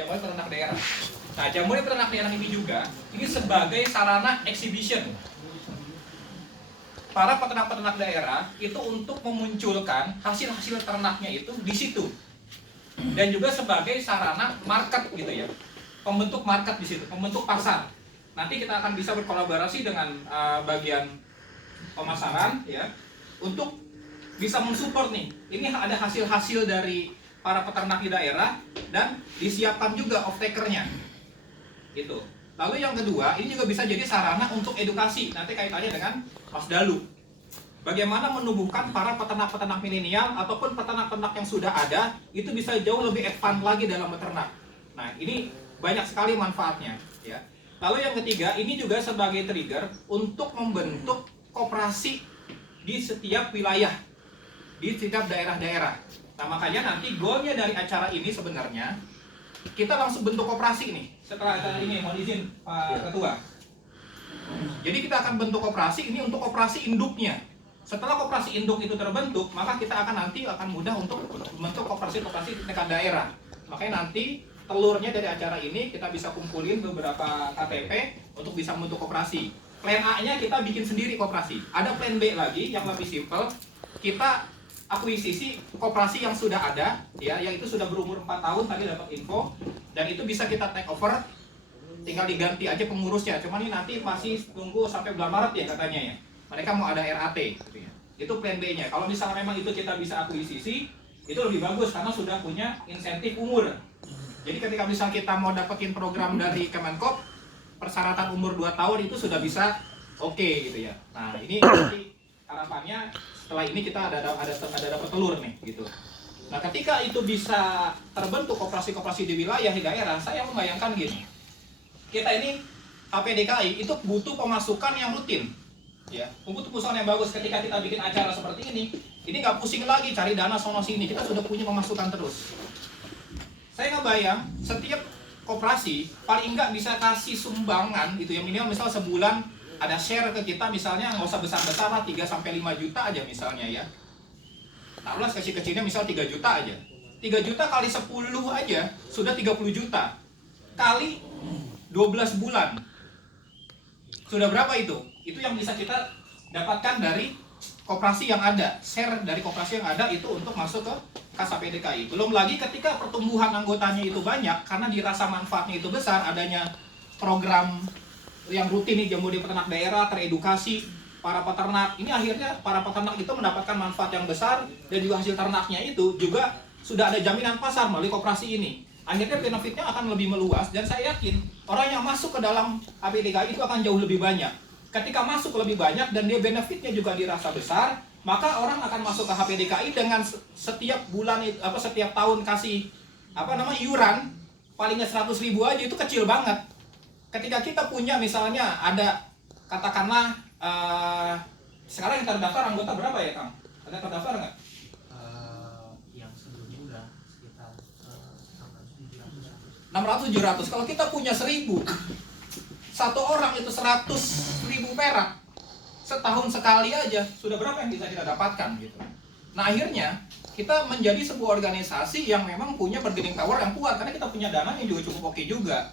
Jamboree Peternak Daerah. Nah, Jamboree Peternak Daerah ini juga ini sebagai sarana exhibition para peternak-peternak daerah itu untuk memunculkan hasil-hasil ternaknya itu di situ. Dan juga sebagai sarana market gitu ya. Pembentuk market di situ, pembentuk pasar. Nanti kita akan bisa berkolaborasi dengan bagian pemasaran ya untuk bisa mensupport nih. Ini ada hasil-hasil dari para peternak di daerah dan disiapkan juga off-takernya. Gitu. Lalu yang kedua, ini juga bisa jadi sarana untuk edukasi. Nanti kaitannya dengan Mas Dalu. Bagaimana menumbuhkan para peternak-peternak milenial ataupun peternak-peternak yang sudah ada itu bisa jauh lebih advance lagi dalam beternak. Nah, ini banyak sekali manfaatnya ya. Lalu yang ketiga, ini juga sebagai trigger untuk membentuk koperasi di setiap wilayah, di setiap daerah-daerah. Nah, makanya nanti goalnya dari acara ini sebenarnya kita langsung bentuk koperasi nih. Setelah acara ini, mohon izin Pak Ketua. Jadi kita akan bentuk koperasi ini untuk koperasi induknya. Setelah koperasi induk itu terbentuk, maka kita akan mudah untuk membentuk koperasi-koperasi di tingkat daerah. Makanya nanti telurnya dari acara ini kita bisa kumpulin beberapa KTP untuk bisa membentuk koperasi. Plan A-nya kita bikin sendiri koperasi. Ada plan B lagi yang lebih simpel. Kita akuisisi koperasi yang sudah ada, ya, yang itu sudah berumur 4 tahun tadi dapat info, dan itu bisa kita take over. Tinggal diganti aja pengurusnya. Cuman ini nanti masih tunggu sampai bulan Maret ya katanya ya. Mereka mau ada RAT gitu ya. Itu plan B-nya. Kalau misalnya memang itu kita bisa akuisisi, itu lebih bagus karena sudah punya insentif umur. Jadi ketika misalnya kita mau dapetin program dari Kemenkop, persyaratan umur 2 tahun itu sudah bisa oke gitu ya. Nah, ini nanti harapannya setelah ini kita ada dapat telur nih gitu. Nah, ketika itu bisa terbentuk koperasi-koperasi di wilayah di daerah, saya membayangkan gini. Kita ini HPDKI itu butuh pemasukan yang rutin. Ya, butuh pemasukan yang bagus. Ketika kita bikin acara seperti ini nggak pusing lagi cari dana sono sini, kita sudah punya pemasukan terus. Saya ngebayang setiap koperasi paling nggak bisa kasih sumbangan gitu ya, minimal misal sebulan ada share ke kita, misalnya nggak usah besar-besar lah, 3-5 juta aja misalnya ya. Taruhlah kecil-kecilnya misal 3 juta aja. 3 juta kali 10 aja sudah 30 juta. Kali 12 bulan. Sudah berapa itu? Itu yang bisa kita dapatkan dari koperasi yang ada. Share dari koperasi yang ada itu untuk masuk ke kas HPDKI. Belum lagi ketika pertumbuhan anggotanya itu banyak, karena dirasa manfaatnya itu besar, adanya program yang rutin nih, Jamboree Peternak Daerah, teredukasi para peternak. Ini akhirnya para peternak itu mendapatkan manfaat yang besar, dan juga hasil ternaknya itu juga sudah ada jaminan pasar melalui koperasi ini. Akhirnya benefitnya akan lebih meluas, dan saya yakin orang yang masuk ke dalam HPDKI itu akan jauh lebih banyak. Ketika masuk lebih banyak dan dia benefitnya juga dirasa besar, maka orang akan masuk ke HPDKI dengan setiap bulan setiap tahun kasih iuran palingnya 100.000 aja, itu kecil banget. Ketika kita punya misalnya ada katakanlah sekarang yang terdaftar anggota berapa ya Kang? Ada terdaftar nggak? Yang sebelumnya udah sekitar 600-700. Kalau kita punya 1.000, satu orang itu 100.000 perak setahun sekali aja, sudah berapa yang bisa kita dapatkan gitu. Nah, akhirnya kita menjadi sebuah organisasi yang memang punya bargaining power yang kuat, karena kita punya dana yang juga cukup oke juga.